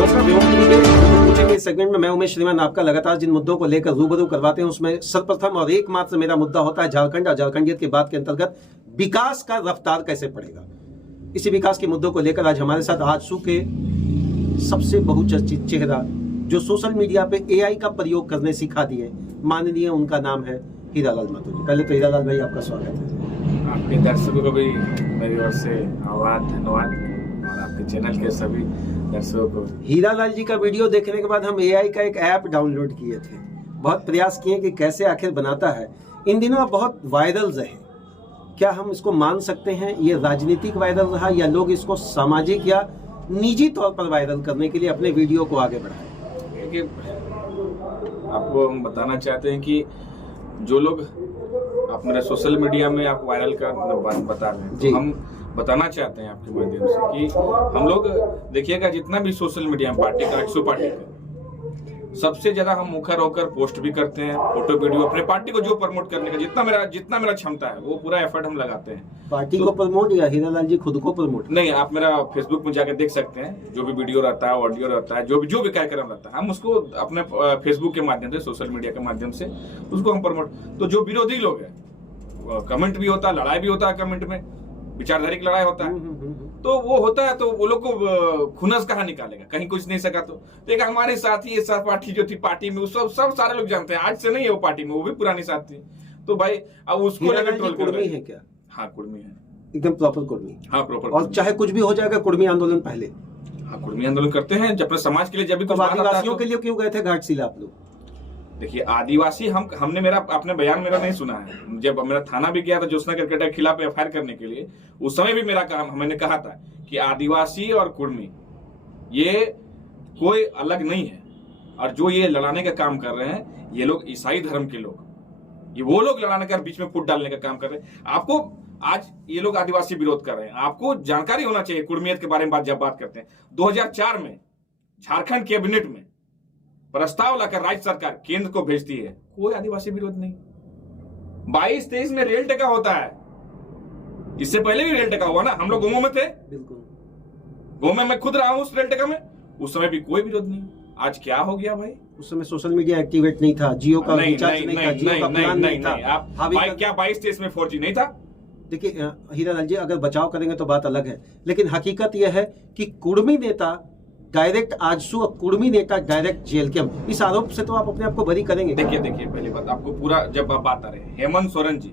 नमस्कार विमोचन टीवी के पूछेंगे इस सेगमेंट में मैं उमेश श्रीमान आपका लगातार जिन मुद्दों को लेकर रूबरू करवाते हैं उसमें सर्वप्रथम और एकमात्र मेरा मुद्दा होता है झारखंड और झारखंडियत की बात के अंतर्गत विकास का रफ्तार कैसे पड़ेगा। इसी विकास के मुद्दों को लेकर आज हमारे साथ आजसू के सबसे बहुचर्चित चेहरा जो सोशल मीडिया पे AI का प्रयोग करने सिखा दिए, माननीय उनका नाम है हीरालाल महतो जी। पहले तो हीरालाल भाई आपका स्वागत है। आपके दर्शकों को भी मेरी ओर से आभार, धन्यवाद, और आपके चैनल के सभी दर्शकों को। हीरालाल जी का वीडियो देखने के बाद हम AI का एक ऐप डाउनलोड किए थे, बहुत प्रयास किए कि कैसे आखिर बनाता है। इन दिनों बहुत वायरल रहे, क्या हम इसको मान सकते हैं ये राजनीतिक वायरल रहा या लोग इसको सामाजिक या निजी तौर पर वायरल करने के लिए अपने वीडियो को आगे बढ़ाए? देखिए, आपको हम बताना चाहते हैं कि जो लोग आप मेरे सोशल मीडिया में आप वायरल का बता रहे हैं, तो हम बताना चाहते हैं आपके माध्यम से कि हम लोग देखिएगा, जितना भी सोशल मीडिया पार्टी का 100 पार्टी का सबसे ज्यादा हम मुखर होकर पोस्ट भी करते हैं, फोटो वीडियो अपने पार्टी को जो प्रमोट करने का जितना मेरा क्षमता है वो पूरा एफर्ट हम लगाते हैं। पार्टी को प्रमोट या हीरालाल जी खुद को प्रमोट? नहीं, आप मेरा फेसबुक में जाकर देख सकते हैं, जो भी वीडियो रहता है, ऑडियो रहता है, जो भी कार्यक्रम रहता है, हम उसको अपने फेसबुक के माध्यम से, सोशल मीडिया के माध्यम से उसको हम प्रमोट। तो जो विरोधी लोग है, कमेंट भी होता है, लड़ाई भी होता है, कमेंट में विचारधारा की लड़ाई होता है, तो वो होता है, तो वो लोग को खुनस कहाँ निकालेगा, कहीं कुछ नहीं सका। तो एक हमारे साथी सहपाठी जो थी पार्टी में, सब सारे लोग जानते हैं, आज से नहीं है वो पार्टी में, वो भी पुरानी साथी। तो भाई अब उसको लेकर ट्रोल कर रहे हैं। है क्या? हाँ, कुर्मी है, एकदम प्रॉपर कुर्मी। हाँ, प्रॉपर। और चाहे कुछ भी हो जाएगा, कुर्मी आंदोलन पहले। हाँ, कुर्मी आंदोलन करते हैं जब अपने समाज के लिए, जब भी कुछ आदिवासियों के लिए क्यों गए थे घाटशिला आप लोग? देखिए, आदिवासी हमने अपने बयान मेरा नहीं सुना है। जब मेरा थाना भी गया था ज्योत्सना क्रिकेटर के खिलाफ FIR करने के लिए, उस समय भी मेरा काम, मैंने कहा था कि आदिवासी और कुर्मी ये कोई अलग नहीं है, और जो ये लड़ाने का काम कर रहे हैं ये लोग ईसाई धर्म के लोग, ये वो लोग लड़ाने का बीच में फूट डालने का काम कर रहे हैं। आपको आज ये लोग आदिवासी विरोध कर रहे हैं, आपको जानकारी होना चाहिए कुर्मियत के बारे में। जब बात करते हैं 2004 में झारखंड कैबिनेट में प्रस्ताव लाकर राज्य सरकार केंद्र को भेजती है, कोई आदिवासी विरोध नहीं। 22-23 में रेल टेका होता है, इससे पहले भी रेल टेका हुआ ना, हम लोग गोमो में थे, बिल्कुल गोमो में खुद रहा हूं उस रेल टेका में, उस समय भी कोई विरोध नहीं। आज क्या हो गया भाई? उस समय सोशल मीडिया एक्टिवेट नहीं था, जियो का रिचार्ज नहीं था, जियो का प्लान नहीं था। आप भाई क्या 22-23 में 4G नहीं था? देखिए हीरालाल जी, अगर बचाव करेंगे तो बात अलग है, लेकिन हकीकत यह है कि कुर्मी नेता डायरेक्ट आजसू और कुर्मी नेता डायरेक्ट जेल के, इस आरोप से तो आप अपने आप को बरी करेंगे? देखिए पहली बात, आपको पूरा जब आप बात आ रहे हैं, हेमंत सोरेन जी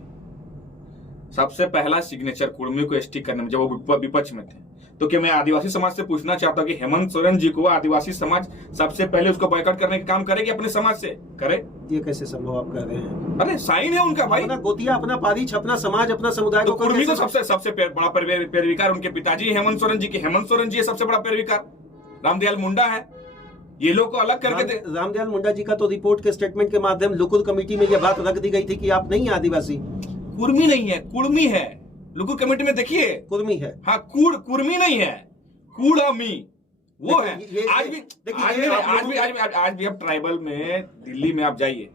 सबसे पहला सिग्नेचर कुर्मी को स्टिक करने में, जब वो विपक्ष में थे, तो क्या मैं आदिवासी समाज से पूछना चाहता हूँ कि हेमंत सोरेन जी को आदिवासी समाज सबसे पहले उसको बॉयकॉट करने का काम करेगी अपने समाज से? करे? ये कैसे संभव आप कह रहे हैं? अरे साइन है उनका भाई, अपना गोतिया, अपना पारिच, अपना समाज, अपना समुदाय। तो कुर्मी को सबसे बड़ा पैरविकार उनके पिताजी हेमंत सोरेन जी के, हेमंत सोरेन जी सबसे बड़ा पैरविकार रामदयाल मुंडा है। ये लोग को अलग करके रामदयाल मुंडा जी का तो रिपोर्ट के स्टेटमेंट के माध्यम लुकुर कमेटी में यह बात रख दी गई थी कि आप नहीं आदिवासी। कुर्मी नहीं है, कुर्मी है। लुकुर कमेटी में देखिए, कुर्मी है। हाँ, कुर्मी नहीं है, कुड़मी वो है। आज भी आप ट्राइबल में, दिल्ली में आप जाइए,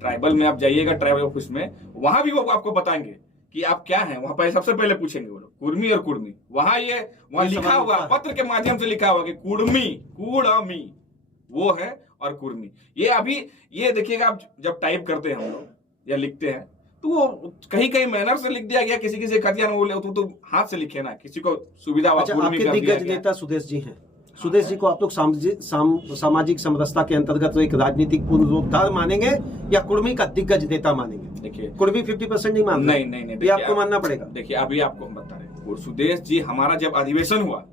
ट्राइबल में आप जाइएगा, ट्राइबल ऑफिस में, वहां भी वो आपको बताएंगे कि आप क्या हैं। वहां पर सबसे पहले पूछेंगे वो लोग कुर्मी और कुर्मी। वहां लिखा हुआ, पत्र के माध्यम से लिखा हुआ कि कुड़मी वो है और कुर्मी ये। अभी ये देखिएगा, आप जब टाइप करते हैं हम लोग या लिखते हैं, तो वो कहीं मैनर से लिख दिया गया, किसी खतियान बोले तो हाथ से लिखे ना, किसी को सुविधा हुआ। आपके दिग्गज नेता सुदेश जी हैं, सुदेश जी को आप लोग सामाजिक समरसता के अंतर्गत तो एक राजनीतिक पुनरुद्धार मानेंगे या कुर्मी का दिग्गज नेता मानेंगे? देखिए, कुर्मी 50% नहीं मानते। नहीं, ये आपको मानना पड़ेगा। देखिए, अभी आपको हम बता रहे हैं, सुदेश जी, हमारा जब अधिवेशन हुआ,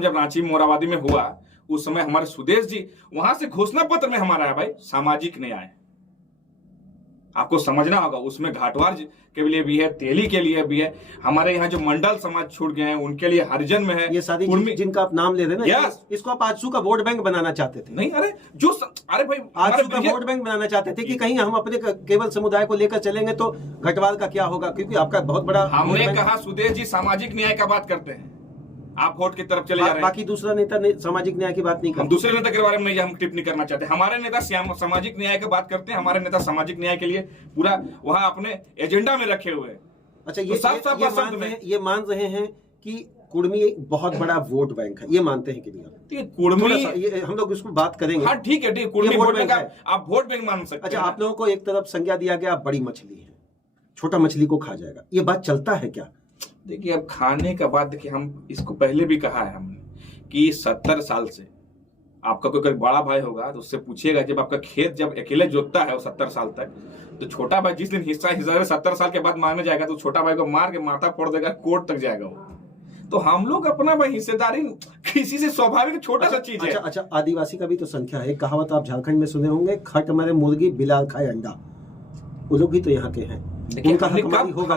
जब रांची मोराबादी में हुआ, उस समय हमारे सुदेश जी वहां से घोषणा पत्र में हमारा है भाई सामाजिक न्याय। आपको समझना होगा, उसमें घाटवार के लिए भी है, तेली के लिए भी है, हमारे यहाँ जो मंडल समाज छूट गए हैं उनके लिए हरिजन में है। ये सारी जिनका आप नाम ले रहे हैं ना, इसको आप आजसू का वोट बैंक बनाना चाहते थे? नहीं, अरे भाई आजसू का वोट बैंक बनाना चाहते थे कि कहीं हम अपने केवल समुदाय को लेकर चलेंगे तो घटवाल का क्या होगा, क्योंकि आपका बहुत बड़ा। हमने कहा सुदेश जी सामाजिक न्याय का बात करते हैं, आप वोट की तरफ चले जा रहे हैं। बाकी दूसरा नेता सामाजिक न्याय की बात नहीं करते। हम दूसरे नेता के बारे में हम टिप्पणी करना चाहते हैं। हमारे नेता सामाजिक न्याय की बात करते हैं, हमारे नेता सामाजिक न्याय के लिए पूरा वहां अपने एजेंडा में रखे हुए हैं। अच्छा, ये मान रहे हैं कि कुर्मी एक बहुत बड़ा वोट बैंक है, ये मानते हैं कि नहीं आप? तो ये कुर्मी, ये हम लोग इसको बात करेंगे। हाँ ठीक है, कुर्मी वोट बैंक आप वोट बैंक मान सकते हैं। अच्छा, आप लोगों को एक तरफ संज्ञा दिया गया बड़ी मछली है, छोटा मछली को खा जाएगा, ये बात चलता है क्या? देखिए अब खाने का बात, देखिए हम इसको पहले भी कहा है हमने कि 70 साल से आपका कोई बड़ा भाई होगा तो उससे पूछिएगा, जब आपका खेत जब अकेले जोतता है वो 70 साल तक, तो छोटा भाई जिस दिन हिस्सा 70 साल के बाद मारने जाएगा तो छोटा भाई को मार के माथा फोड़ देगा, कोर्ट तक जाएगा वो। तो हम लोग अपना भाई हिस्सेदारी किसी से स्वाभाविक छोटा सा चीज है। अच्छा, आदिवासी का भी तो संख्या है। कहावत आप झारखंड में सुने होंगे, खट मरे मुर्गी बिलाल खाए अंडा, वो लोग भी तो यहाँ के हैं।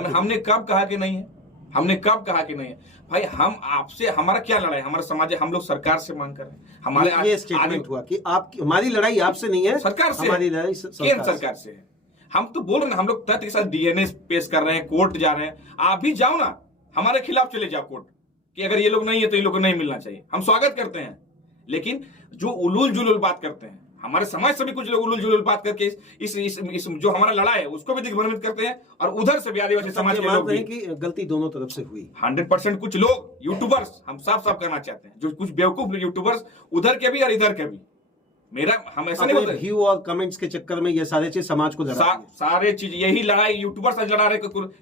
हमने कब कहा कि नहीं है? हमने कब कहा कि नहीं है भाई? हम आपसे, हमारा क्या लड़ाई, हमारा समाज है, हम लोग सरकार से मांग कर रहे हैं। हमारे ये स्टेटमेंट हुआ कि आप, हमारी लड़ाई आपसे नहीं है, सरकार से, हमारी लड़ाई केंद्र सरकार से है। हम तो बोल रहे हैं, हम लोग तथ्य के साथ डीएनए पेश कर रहे हैं, कोर्ट जा रहे हैं। आप भी जाओ ना, हमारे खिलाफ चले जाओ कोर्ट कि अगर ये लोग नहीं है तो ये लोग को नहीं मिलना चाहिए। हम स्वागत करते हैं, लेकिन जो उलूल जुलूल बात करते हैं, हमारे समाज से भी कुछ लोग उलूल जुलूल बात करके इस जो हमारा लड़ाई है उसको भी दिग्भ्रमित करते हैं, और उधर से भी आदिवासी समाज के लोग भी। कि गलती दोनों तरफ से हुई 100%। कुछ लोग यूट्यूबर्स, हम साफ साफ करना चाहते हैं, जो कुछ बेवकूफ यूट्यूबर्स उधर के भी और इधर के भी, हम ऐसा नहीं बोल रहे व्यू और कमेंट्स के चक्कर में ये सारे चीज समाज को सारे चीज यही लड़ाई यूट्यूबर्स आज लड़ा रहे।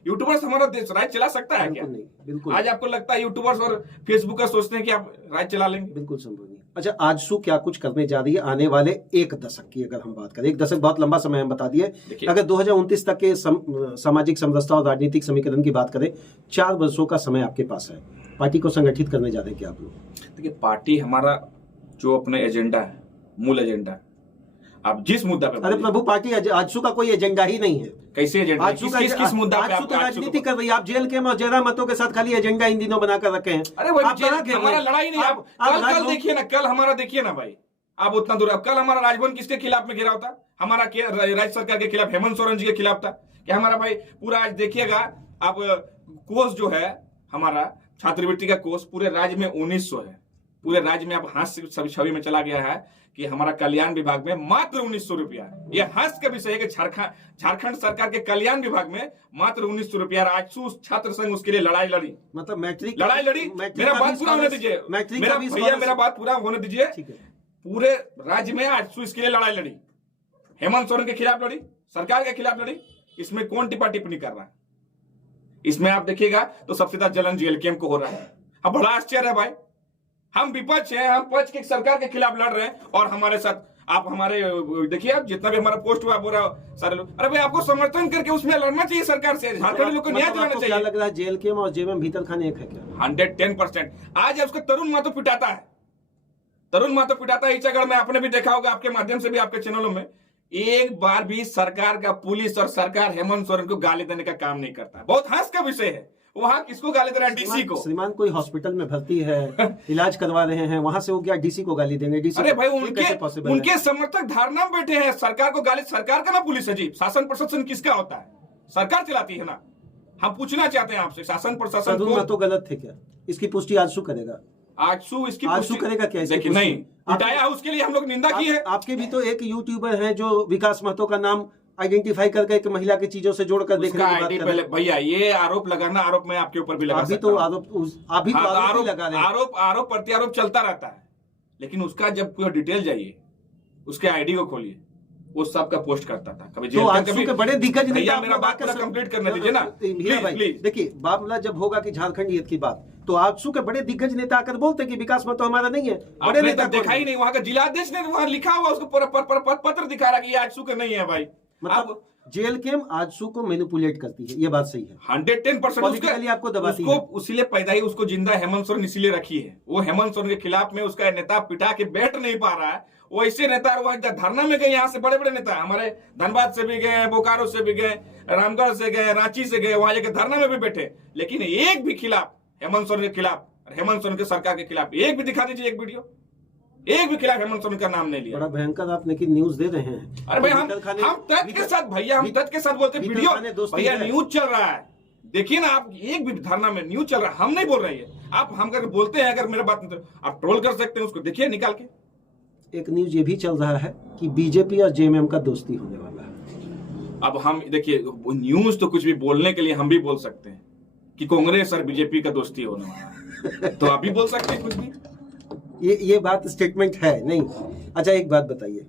यूट्यूबर्स हमारा देश राज चला सकता है क्या? बिल्कुल। आज आपको लगता है यूट्यूबर्स और फेसबुकर्स सोचते हैं कि आप राज चला लेंगे? बिल्कुल संभव नहीं। अच्छा, आजसू क्या कुछ करने जा रही है आने वाले 1 दशक की अगर हम बात करें? 1 दशक बहुत लंबा समय हम बता दिए। अगर 2029 तक के सामाजिक समरसता और राजनीतिक समीकरण की बात करें, 4 वर्षों का समय आपके पास है। पार्टी को संगठित करने जा रहे हैं क्या आप लोग? देखिए, पार्टी हमारा जो अपने एजेंडा है, मूल एजेंडा, आप जिस मुद्दा पे, अरे प्रभु, पार्टी आजसू का कोई एजेंडा ही नहीं है। कैसे एजेंडा? किस मुद्दा पे आप राजनीति कर रही है? आप जेल के और जयराम मतों के साथ खाली एजेंडा इन दिनों बनाकर रखे हैं। अरे हमारा लड़ाई नहीं। आप कल देखिए ना, कल हमारा देखिए ना भाई, आप उतना दूर, कल हमारा राजभवन किसके खिलाफ में घेराव था? हमारा राज्य सरकार के खिलाफ, हेमंत सोरेन जी के खिलाफ था। क्या हमारा भाई पूरा, आज देखिएगा आप, कोष जो है हमारा छात्रवृत्ति का कोष पूरे राज्य में 1900 है। पूरे राज्य में आप हास्य छवि में चला गया है कि हमारा कल्याण विभाग में मात्र 1900 रुपया है। यह हास्य का विषय है कि झारखंड सरकार के कल्याण विभाग में मात्र 1900 रुपया। आजसू छात्र संघ उसके लिए लड़ाई लड़ी, मतलब मैट्रिक लड़ाई लड़ी। मेरा बात पूरा होने दीजिए, मेरा बात पूरा होने दीजिए। पूरे राज्य में आजसू इसके लिए लड़ाई लड़ी, हेमंत सोरेन के खिलाफ लड़ी, सरकार के खिलाफ लड़ी। इसमें कौन टिप्पा टिप्पणी कर रहा है? इसमें आप देखिएगा तो सबसे ज्यादा जलन जेएलकेएम को हो रहा है। अब बड़ा आश्चर्य है भाई, हम विपक्ष हैं, हम पक्ष के सरकार के खिलाफ लड़ रहे हैं, और हमारे साथ आप हमारे देखिए, आप जितना भी हमारा पोस्ट हुआ बोल रहा सारे लोग, अरे भाई आपको समर्थन करके उसमें लड़ना चाहिए सरकार से, झारखंड लोग को न्याय दिलाना चाहिए। क्या लग रहा है जेएलकेएम और जेएमएम भीतर खाने एक है क्या? 110%। आज उसको तरुण महतो पिटाता है, तरुण महतो पिटाता है ईचागढ़ में। आपने भी देखा होगा, आपके माध्यम से भी, आपके चैनलों में, एक बार भी सरकार का पुलिस और सरकार हेमंत सोरेन को गाली देने का काम नहीं करता। बहुत हंस का विषय है। वहां किसको गाली दे रहा है? डीसी को। श्रीमान कोई हॉस्पिटल में भर्ती है, इलाज करवा रहे हैं, वहां से वो क्या डीसी को गाली देंगे? डीसी, अरे भाई उनके समर्थक धारणा में बैठे हैं, सरकार को गाली। सरकार का ना पुलिस है जी, शासन प्रशासन किसका होता है? सरकार चलाती है ना। हम पूछना चाहते हैं आपसे, शासन प्रशासन को तो गलत थे क्या? इसकी पुष्टि आजसू करेगा? आजसू इसकी आजसू करेगा क्या? देखिए नहीं उठाया, उसके लिए हम लोग निंदा की है। आपके भी तो एक यूट्यूबर है जो विकास महतो का नाम आइडेंटिफाई करके एक महिला की चीजों से जोड़कर देखने की बात कर रहे हैं। भैया ये आरोप लगाना, आरोप मैं आपके ऊपर भी लगा सकता हूं। आरोप प्रत्यारोप चलता रहता है, लेकिन उसका जब पूरा डिटेल जाइए, उसके आईडी को खोलिए, वो सबका पोस्ट करता था। कभी तो बड़े दिग्गज नेता, मेरा बात पूरा कंप्लीट करने दीजिए ना। देखिए, मामला जब होगा कि झारखंड की बात, तो आजसू के बड़े दिग्गज नेता आकर बोलते हैं कि विकास महतो हमारा नहीं है। बड़े नेता देखा ही नहीं, वहां का जिलाध्यक्ष ने वहां लिखा हुआ, उसको पत्र दिखा रहा कि ये आजसू का नहीं है भाई। मतलब जेएलकेएम आजसू को मैनिपुलेट करती है, ये बात सही है। 110% आपको दबाती है। उसीलिए पैदा ही उसको जिंदा हेमंत सोरेन इसीलिए रखी है। वो हेमंत सोरेन के खिलाफ में उसका नेता पिटा के बैठ नहीं पा रहा है। वो ऐसे नेता वहां धरना में गए, यहाँ से बड़े बड़े नेता हमारे धनबाद से भी गए, बोकारो से भी गए, रामगढ़ से गए, रांची से गए, वहां जाके धरना में भी बैठे, लेकिन एक भी खिलाफ हेमंत सोरेन के खिलाफ, हेमंत सोरेन के सरकार के खिलाफ एक भी दिखा दीजिए, एक वीडियो, एक भी खिलाफ हेमंत सोरेन का नाम नहीं लिया। बड़ा भयंकर आप लेकिन न्यूज दे रहे हैं। अरे भाई हम तथ्य के साथ, भैया हम तथ्य के साथ बोलते हैं। वीडियो भैया न्यूज चल रहा है, देखिए ना आप, एक भी धरना में न्यूज चल रहा है, हम नहीं बोल रहे हैं। आप हम करके बोलते हैं, अगर मेरा बात नहीं तो आप ट्रोल कर सकते हैं उसको, देखिए निकाल के। एक न्यूज ये भी चल रहा है कि बीजेपी और जेएमएम का दोस्ती होने वाला है। अब हम देखिए, न्यूज तो कुछ भी बोलने के लिए हम भी बोल सकते हैं, कि कांग्रेस और बीजेपी का दोस्ती होने वाला है। तो आप भी बोल सकते हैं कुछ भी। ये बात स्टेटमेंट है नहीं। अच्छा एक बात बताइए,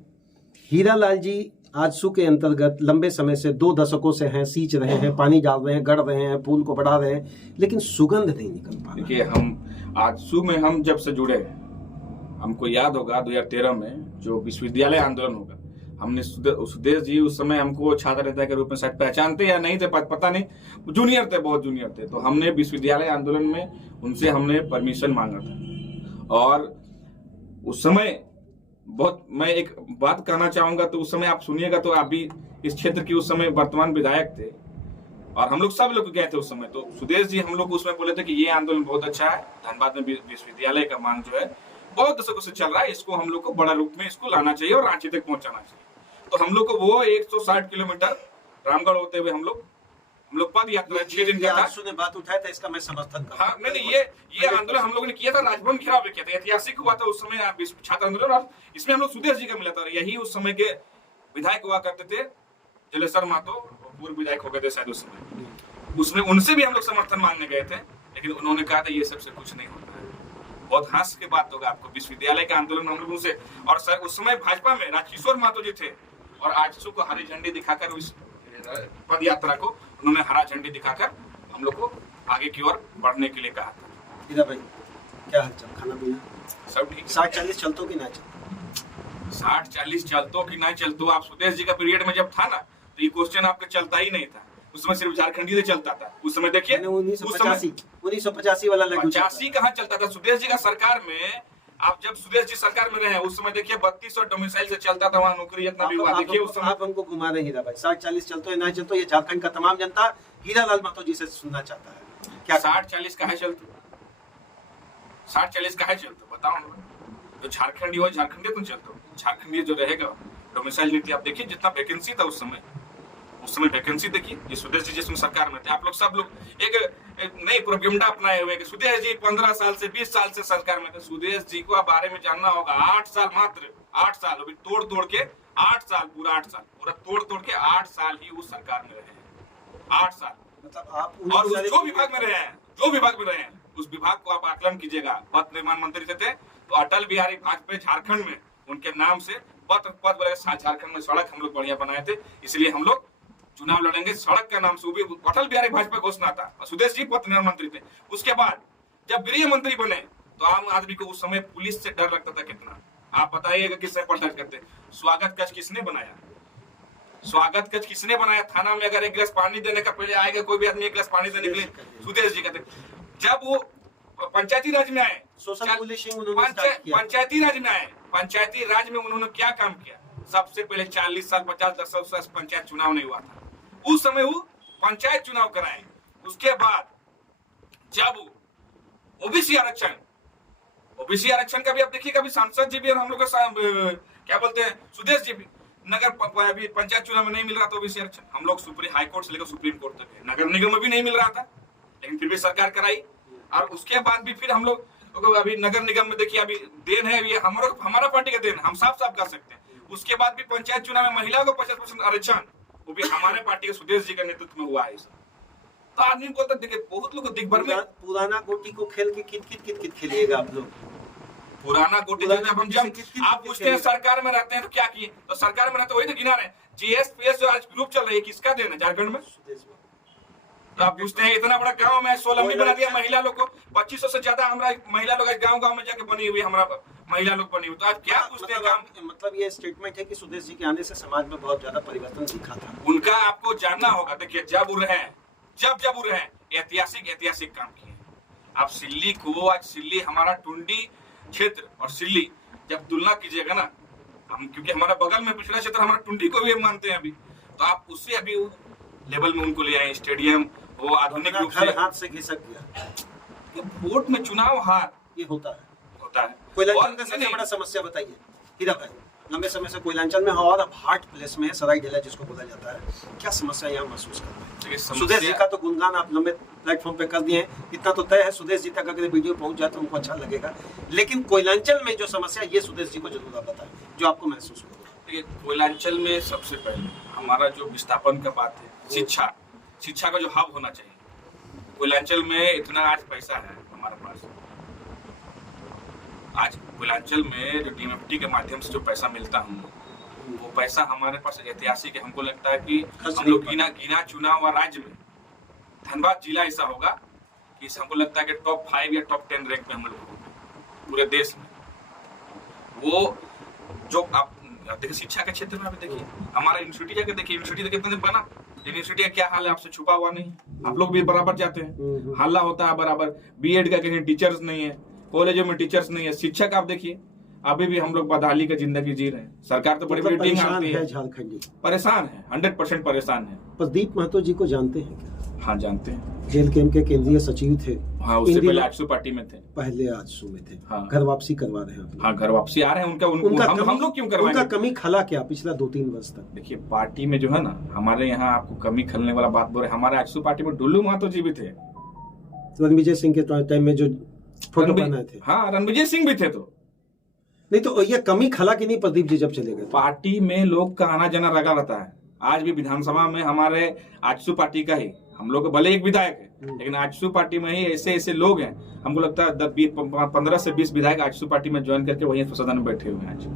हीरालाल जी आजसू के अंतर्गत लंबे समय से 2 दशकों से हैं, सींच रहे हैं, पानी डाल रहे हैं, गढ़ रहे हैं, फूल को बढ़ा रहे हैं, लेकिन सुगंध नहीं निकल पा रही। देखिए, हम आजसू में हम जब से जुड़े, हमको याद होगा 2013 में जो विश्वविद्यालय आंदोलन होगा, हमने सुदेश जी उस समय हमको छात्र नेता के रूप में शायद पहचानते या नहीं थे, पता नहीं, जूनियर थे, बहुत जूनियर थे। तो हमने विश्वविद्यालय आंदोलन में उनसे हमने परमिशन मांगा था। और उस समय बहुत, मैं एक बात कहना चाहूंगा, तो उस समय आप सुनिएगा तो आप भी इस क्षेत्र की उस समय वर्तमान विधायक थे और हम लोग सब लोग गए थे उस समय। तो सुदेश जी हम लोग उसमें बोले थे कि ये आंदोलन बहुत अच्छा है, धनबाद में विश्वविद्यालय का मांग जो है बहुत दशकों से चल रहा है, इसको हम लोग को बड़ा रूप में इसको लाना चाहिए और रांची तक पहुंचाना चाहिए। तो हम लोग को वो 160 किलोमीटर रामगढ़ होते हुए हम लोग पद यात्रा 6 दिन का था। ने बात उठाया था, इसका मैं समर्थन करता हूं। हाँ, नहीं, ये आंदोलन हम लोगों ने किया था, राजभवन घेराव भी किया था, ऐतिहासिक हुआ था उस समय छात्र आंदोलन, और इसमें हम लोग सुदेश जी का मिला था। यही उस समय के विधायक हुआ करते थे, जलेश्वर महतो पूर्व विधायक हो गए थे शायद उस समय। उसमें उनसे भी हम लोग समर्थन मांगने गए थे, लेकिन उन्होंने कहा था ये सबसे कुछ नहीं होता है। बहुत हास्य की बात होगा आपको, विश्वविद्यालय का आंदोलन हम लोगों से, और सर उस समय भाजपा में राजकिशोर महतो जी थे, और आजसू को हरी झंडी दिखाकर उस पद यात्रा को उन्होंने हरा झंडी दिखाकर हम लोग को आगे की ओर बढ़ने के लिए कहा था। हीरा भाई क्या हाल चाल, खाना पीना सब ठीक? 60-40 चलतो कि ना चलतो? 60-40 चलतो कि ना चलतो? आप सुदेश जी का पीरियड में जब था ना, तो ये क्वेश्चन आपका चलता ही नहीं था। उस समय सिर्फ झारखंडी से चलता था। उस समय देखिए 1985 वाला लगू 85 कहाँ चलता था? सुदेश जी का सरकार में, आप जब सुदेश जी सरकार में रहे उस समय देखिए 32 और डोमिसाइल से चलता था, वहाँ नौकरी इतना भी हुआ। देखिए उस समय आप हमको घुमा रहे हीरा भाई, 60-40 चलतो है ना चलतो, ये झारखंड का तमाम जनता हीरालाल महतो जी से सुनना चाहता है। क्या 60-40 कहाँ चलतो? 60-40 कहाँ चलतो बताओ ना। तो झारखंडी हो, झारखंडी तो चलतो, झारखंडी जो रहेगा डोमिसाइल नीति। आप देखिए जितना वैकेंसी था उस समय वैकेंसी देखिए, ये सुदेश जी जिसमें सरकार में थे, आप लोग सब लोग एक नई प्रोपेगेंडा अपनाए हुए कि सुदेश जी 15 साल से 20 साल से सरकार में थे। सुदेश जी को बारे में जानना होगा, 8 साल, मात्र 8 साल, अभी तोड़ के 8 साल, पूरा तोड़ के 8 साल ही उस सरकार में रहे हैं। 8 साल मतलब आप और जो विभाग में रहे हैं उस विभाग को आप आकलन कीजिएगा। पथ निर्माण मंत्री थे, तो अटल बिहारी वाजपेयी झारखंड में उनके नाम से पथ झारखंड में सड़क हम लोग बढ़िया बनाए थे, इसलिए हम लोग चुनाव लड़ेंगे सड़क के नाम से। वो भी अटल बिहारी वाजपेयी घोषणा था, सुदेश जी पथ निर्माण मंत्री थे। उसके बाद जब गृह मंत्री बने तो आम आदमी को उस समय पुलिस से डर लगता था कितना। आप बताइएगा किससे पढ़ करते? स्वागत कक्ष किसने बनाया? स्वागत कक्ष किसने बनाया? थाना में अगर एक गिलास पानी देने का पहले आएगा कोई भी आदमी, एक गिलास पानी देने के लिए सुदेश जी कहते। जब वो पंचायती राज में आए, पंचायती राज में उन्होंने क्या काम किया? सबसे पहले 40 साल 50 साल पंचायत चुनाव नहीं हुआ था, उस समय वो पंचायत चुनाव कराए। उसके बाद जब ओबीसी आरक्षण का भी आप देखिए, कभी सांसद जी भी और हम लोग क्या बोलते हैं सुदेश जी भी, नगर पंचायत चुनाव में नहीं मिल रहा था ओबीसी आरक्षण। हम लोग सुप्रीम हाई कोर्ट से लेकर सुप्रीम कोर्ट तक, नगर निगम में भी नहीं मिल रहा था, लेकिन फिर भी सरकार कराई। और उसके बाद भी फिर हम लोग अभी नगर निगम में देखिए, अभी देन है, ये हमारा पार्टी का देन, हम साफ कर सकते हैं। उसके बाद भी पंचायत चुनाव में महिलाओं को 50% आरक्षण, वो भी हमारे पार्टी के सुदेश जी के नेतृत्व में हुआ है। तो आदमी बोलता, देखिए बहुत लोग दिग्भर में पुराना गोटी को खेल के कित खेलिएगा आप लोग। पुराना गोटी जब आप पूछते हैं सरकार में रहते हैं तो क्या किए, तो सरकार में रहते वही तो गिना रहे। जीएसपीएस जो आज ग्रुप चल रही है, किसका देन है? झारखंड में। तो आप पूछते हैं इतना बड़ा गांव में 16 लंबी बना दिया, महिला लोग को 2500 से ज्यादा हमारा महिला लोग गांव में जाके बनी हुई, हमारा महिला लोग बनी हुई। तो आप क्या पूछते हैं? मतलब ये स्टेटमेंट है कि सुदेश जी के आने से समाज में बहुत ज्यादा परिवर्तन दिखा था। उनका आपको जानना होगा। देखिए जब वो रहे ऐतिहासिक काम किए। आप सिल्ली को, आज सिल्ली हमारा टुंडी क्षेत्र और सिल्ली जब तुलना कीजिएगा ना, हम क्योंकि हमारा बगल में पिछड़ा क्षेत्र हमारा टुंडी को भी हम मानते हैं अभी, तो आप उससे अभी लेवल में उनको ले आए। स्टेडियम वो आधुनिक रूप से हाथ से घिसक गया। वोट में चुनाव हार ये होता है। कोयलांचल का सबसे बड़ा समस्या बताइए हीरा भाई, लंबे समय से कोयलांचल में और अब हार्ट प्लेस में सरायढेला जिसको बोला जाता है, क्या समस्या यहाँ महसूस करते हैं? सुदेश जी का तो गुणगान आप लंबे प्लेटफॉर्म पे कर दिए हैं, इतना तो तय है सुदेश जी तक अगर वीडियो पहुंच जाए तो उनको अच्छा लगेगा। लेकिन कोयलांचल में जो समस्या, ये सुदेश जी को जरूर आप बताएं जो आपको महसूस हो। देखिए कोयलांचल में सबसे पहले हमारा जो विस्थापन का बात है, शिक्षा का जो हब होना चाहिए, पूर्वांचल में इतना आज पैसा है हमारे पास, आज पूर्वांचल में जो डीएमएफटी के माध्यम से जो पैसा मिलता है वो पैसा हमारे पास ऐतिहासिक है। हमको लगता है कि हम लोग गिना चुना हुआ राज्य में धनबाद जिला ऐसा होगा कि हमको लगता है कि टॉप 5 या टॉप 10 रैंक में हम लोग पूरे देश में। वो जो आप देखिए शिक्षा के क्षेत्र में आप देखिए, हमारा यूनिवर्सिटी जाके देखिए, यूनिवर्सिटी कितने दिन बना, यूनिवर्सिटी का क्या हाल है आपसे छुपा हुआ नहीं। आप लोग भी बराबर जाते हैं, हल्ला होता है बराबर, बीएड का कहीं टीचर्स नहीं है, कॉलेजों में टीचर्स नहीं है, शिक्षक आप देखिए अभी भी हम लोग बदहाली का जिंदगी जी रहे हैं। सरकार तो बड़ी बड़ी टीम आती है, झारखंडी परेशान है, 100% परेशान है। प्रदीप महतो जी को जानते हैं क्या? हाँ जानते हैं, जेल कैंप के केंद्रीय सचिव थे। हाँ उससे पहले आजसू पार्टी में थे, पहले आजसू में थे। हाँ। घर वापसी करवा रहे हैं। हाँ घर वापसी आ रहे हैं, हम लोग क्यों करवाएंगे? उनका कमी खला क्या पिछला 2-3 वर्ष तक? देखिए पार्टी में जो है ना, हमारे यहाँ आपको कमी खलने वाला बात बोल रहे, हमारे आजसू पार्टी में डुल्लू महतो जी भी थे, रणविजय सिंह के टाइम में जो फोटो बनाए थे। हाँ रणविजय सिंह भी थे। तो नहीं तो ये कमी खला की नहीं प्रदीप जी जब चले गए? पार्टी में लोग का आना जाना लगा रहता है। आज भी विधानसभा में हमारे आजसू पार्टी का ही, हम लोग भले एक विधायक है लेकिन आजसू पार्टी में ही ऐसे लोग हैं, हमको लगता है 15 से 20 विधायक आजसू पार्टी में ज्वाइन करके वहीं सदन में बैठे हुए हैं आज।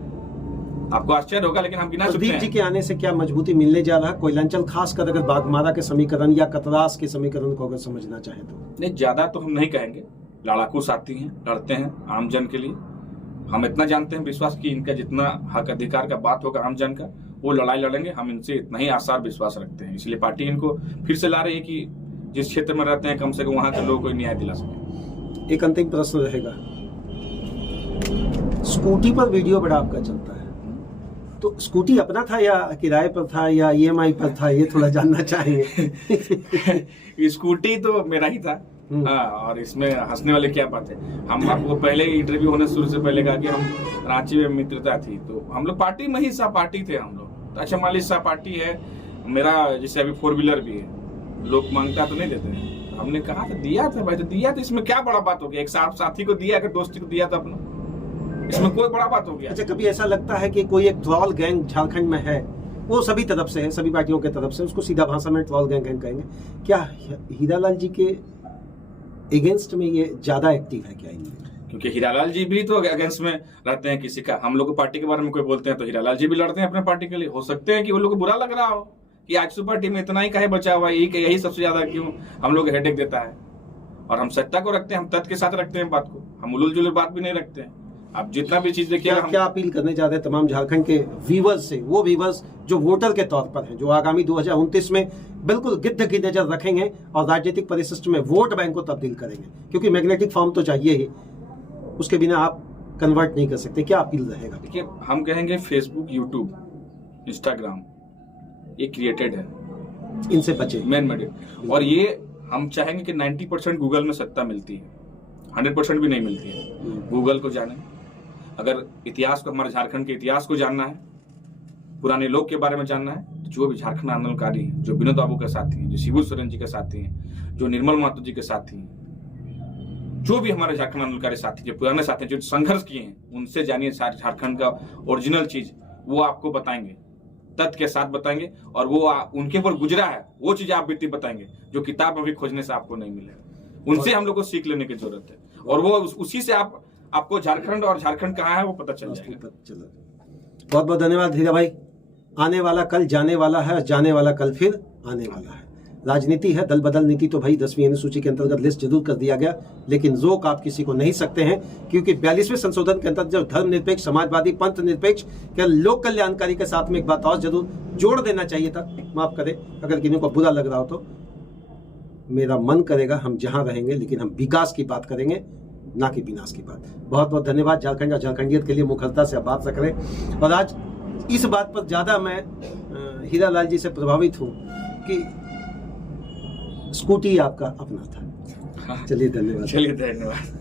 आपको आश्चर्य होगा लेकिन हम गिना चुके हैं। प्रदीप जी के आने से क्या मजबूती मिलने जा रहा है? कोयलांचल खासकर अगर बाघमारा के समीकरण या कतरास के समीकरण को अगर समझना चाहे तो? नहीं ज्यादा तो हम नहीं कहेंगे, लड़ाकू साथी हैं, लड़ते हैं आम जन के लिए। हम इतना जानते हैं विश्वास कि इनका जितना हक अधिकार का बात होगा आम जन का, वो लड़ाई लड़ेंगे। हम इनसे इतना ही आसार विश्वास रखते हैं, इसलिए पार्टी इनको फिर से ला रही है कि जिस क्षेत्र में रहते हैं कम से कम वहां के लोगों को न्याय दिला सके। एक अंतिम प्रश्न रहेगा, स्कूटी पर वीडियो बड़ा आपका चलता है, तो स्कूटी अपना था या किराए पर था या ईएमआई पर था, ये थोड़ा जानना चाहेंगे। स्कूटी तो मेरा ही था। हाँ, और इसमें हंसने वाली क्या बात है, हम आपको पहले इंटरव्यू होने शुरू से पहले कहा कि हम रांची में मित्रता थी, तो हम लोग पार्टी में ही सहपाठी थे हम लोग। तो अच्छा मान लीजिए सहपाठी है मेरा, जैसे अभी 4 व्हीलर भी है, लोग मांगता तो नहीं देते हैं, हमने कहा था दिया था भाई, तो दिया तो इसमें क्या बड़ा बात हो गया? एक साथी को दिया, अगर दोस्ती को दिया था अपना, इसमें कोई बड़ा बात हो गया? अच्छा कभी ऐसा लगता है कि कोई एक ट्रॉल गैंग झारखंड में है, वो सभी तरफ से है, सभी पार्टियों के तरफ से, उसको सीधा भाषा में ट्रॉल गैंग कहेंगे, क्या हीरालाल जी के अगेंस्ट में ये ज्यादा एक्टिव है क्या इनमें? क्योंकि हीरालाल जी भी तो अगेंस्ट में रहते हैं किसी का। हम लोग को पार्टी के बारे में कोई बोलते हैं तो हीरालाल जी भी लड़ते हैं अपने पार्टी के लिए। हो सकते हैं कि वो लोग को बुरा लग रहा हो कि आजसू पार्टी में इतना ही काहे बचा हुआ है, यही सबसे ज्यादा क्यों हम लोग हेडेक देता है। और हम सत्ता को रखते हैं, हम तथ्य के साथ रखते हैं बात को, हम उलझुल जुलूल बात भी नहीं रखते हैं। आप जितना भी चीज देखिए, क्या अपील करने चाहते हैं तमाम झारखंड के व्यूअर्स से, वो व्यूअर्स जो वोटर के तौर पर हैं, जो आगामी 2029 में बिल्कुल गिद्ध की नजर रखेंगे और राजनीतिक परिशिष्ट में वोट बैंक को तब्दील करेंगे, क्योंकि मैग्नेटिक फॉर्म तो चाहिए ही, उसके बिना आप कन्वर्ट नहीं कर सकते, क्या अपील रहेगा? देखिए हम कहेंगे फेसबुक, यूट्यूब, इंस्टाग्राम ये क्रिएटेड है, इनसे बचे मेन मीडिया। और ये हम चाहेंगे कि 90% गूगल में सत्ता मिलती है, 100% भी नहीं मिलती है। गूगल को जाने, अगर इतिहास को, हमारे झारखंड के इतिहास को जानना है, पुराने लोग के बारे में जानना है, तो जो भी झारखंड आंदोलनकारी हैं, जो विनोद बाबू के साथी हैं, जो शिबू सोरेन जी के साथी हैं, जो निर्मल महतो जी के साथी हैं, जो भी हमारे झारखंड आंदोलनकारी साथी, जो पुराने साथी हैं, जो संघर्ष किए हैं, उनसे जानिए झारखंड का ओरिजिनल चीज, वो आपको बताएंगे, तथ्य के साथ बताएंगे। और वो उनके ऊपर गुजरा है वो चीज आप बीती बताएंगे, जो किताब में भी खोजने से आपको नहीं मिलेगा। उनसे हम लोग को सीख लेने की जरूरत है, और वो उसी से आपको झारखंड और झारखंड कहाँ है वो पता चल जाएगा। बहुत बहुत धन्यवाद हीरा भाई। आने वाला कल जाने वाला है, जाने वाला कल फिर आने वाला है। राजनीति है, दल बदल नीति तो भाई 10वीं अनुसूची के अंतर्गत लिस्ट जरूर कर दिया गया, लेकिन रोक आप किसी को नहीं सकते हैं, क्योंकि 42वें संशोधन के अंतर्गत जब धर्मनिरपेक्ष, समाजवादी, पंथ निरपेक्ष के लोक कल्याणकारी के साथ में एक बात और जरूर जोड़ देना चाहिए था। माफ करें अगर किसी को बुरा लग रहा हो तो, मेरा मन करेगा हम जहां रहेंगे लेकिन हम विकास की बात करेंगे, ना कि विनाश की बात। बहुत बहुत धन्यवाद। झारखंड और झारखंडियत के लिए मुखरता से आप बात रख रहे हैं, और आज इस बात पर ज्यादा मैं हीरालाल जी से प्रभावित हूँ कि स्कूटी आपका अपना था। चलिए धन्यवाद। चलिए धन्यवाद।